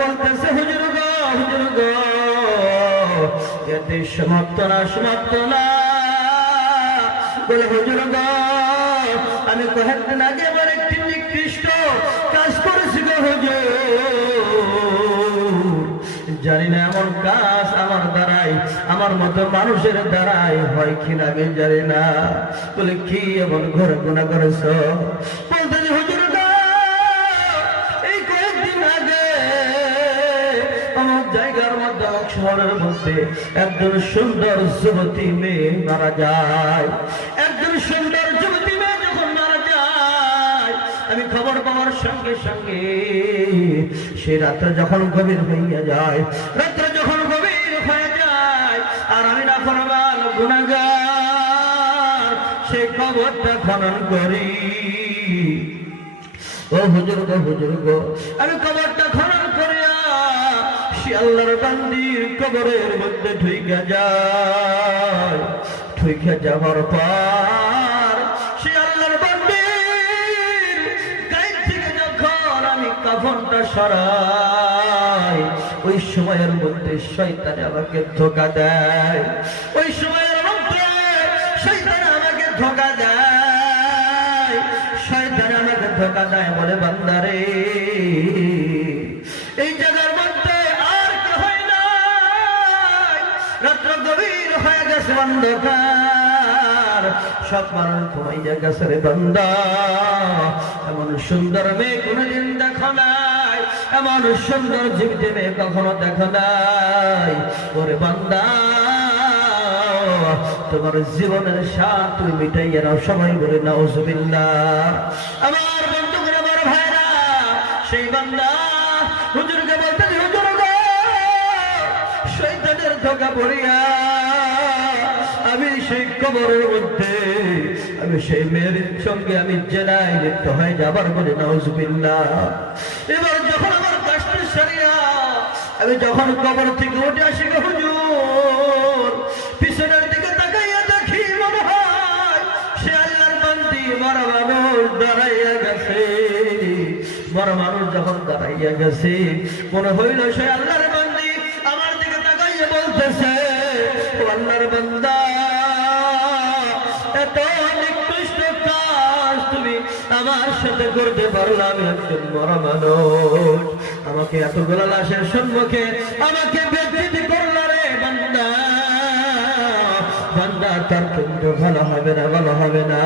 বলতেছে হুজুর গো এতে সমাপ্ত না বলে হুজুর গো আমি কয়েকদিন আগে আমার একটি নিকৃষ্ট কাজ করেছি গো হুজুর, জানি না এমন কাজ আমার দ্বারাই আমার মতো মানুষের দ্বারাই হয় কিনা আমি জানি না। বলে কি এমন ঘরে গুনাহ করেছ? বলতে হুজুর গো এই কয়েকদিন আগে আমার জায়গার মধ্যে আমার শহরের মধ্যে একজন সুন্দর যুবতী মেয়ে মারা যায়। একজন সুন্দর যুবতী মেয়ে যখন মারা যায় আমি খবর পাওয়ার সঙ্গে সঙ্গে সে রাত্রে যখন গভীর হইয়া যায়, রাত্রে যখন গভীর হয়ে যায় আর আমি নাফরমান গুনাহগার সেই কবরটা খনন করি। ও হুজুর গো আমি কবরটা খনন করিয়া সে আল্লাহর বান্দির কবরের মধ্যে ঢুইকা যায়। ঢুইকা যাবার পর সে আল্লাহর বান্দির গায়ে থেকে যখন আমি কাফনটা সরাই ওই সময়ের মধ্যে শয়তানে আমাকে ধোঁকা দেয়। ওই সময়ের মধ্যে শয়তানে আমাকে ধোঁকা দেয়। শয়তানে আমাকে ধোঁকা দেয় বলে বান্দারে এই জায়গার মধ্যে আর কেউ নাই, রাত্র গভীর হয়ে গেছে, অন্ধকার, সব মানুষ ঘুমাইয়া গেছে রে বান্দা। এমন সুন্দর মেয়ে কোনদিন দেখো নাই, এমন সুন্দর জীবিত মেয়ে কখনো দেখো নাই। ওরে বান্দা তোমার জীবনের স্বাদ তুমি মিটাইয়া নাও, সবাই বলে নাউজুবিল্লাহ। আমার বন্ধুগণ আমার ভাইরা সেই বান্দা হুজুরকে বলতে হুজুর গো শয়তানের ধোঁকা পড়িয়া আমি সেই কবরের মধ্যে আমি সেই মেয়ের সঙ্গে আমি জেনায় লিপ্ত হয়ে যাবার বলে নাউজুবিল্লাহ। এবার যখন আমার কষ্ট সারিয়া আমি যখন কবর থেকে উঠে আসি গো হুজুর পিছনের দিকে তাকাইয়া দেখি মনে হয় সে আল্লাহর বান্দি মরা মানুষ দাঁড়াইয়া গেছে। মরা মানুষ যখন দাঁড়াইয়া গেছে মনে হইল সে আল্লাহর বান্দি আমার দিকে তাকাইয়া বলতেছে ও আল্লাহর বান্দা এত নিকৃষ্ট কাজ তুমি আমার সাথে করতে পারলে? আমি একজন মরা মানুষ, আমাকে এতগুলো লাশের সম্মুখে আমাকে বেজ্জতি করলা রে বান্দা। বান্দা তার কিন্তু ভালো হবে না।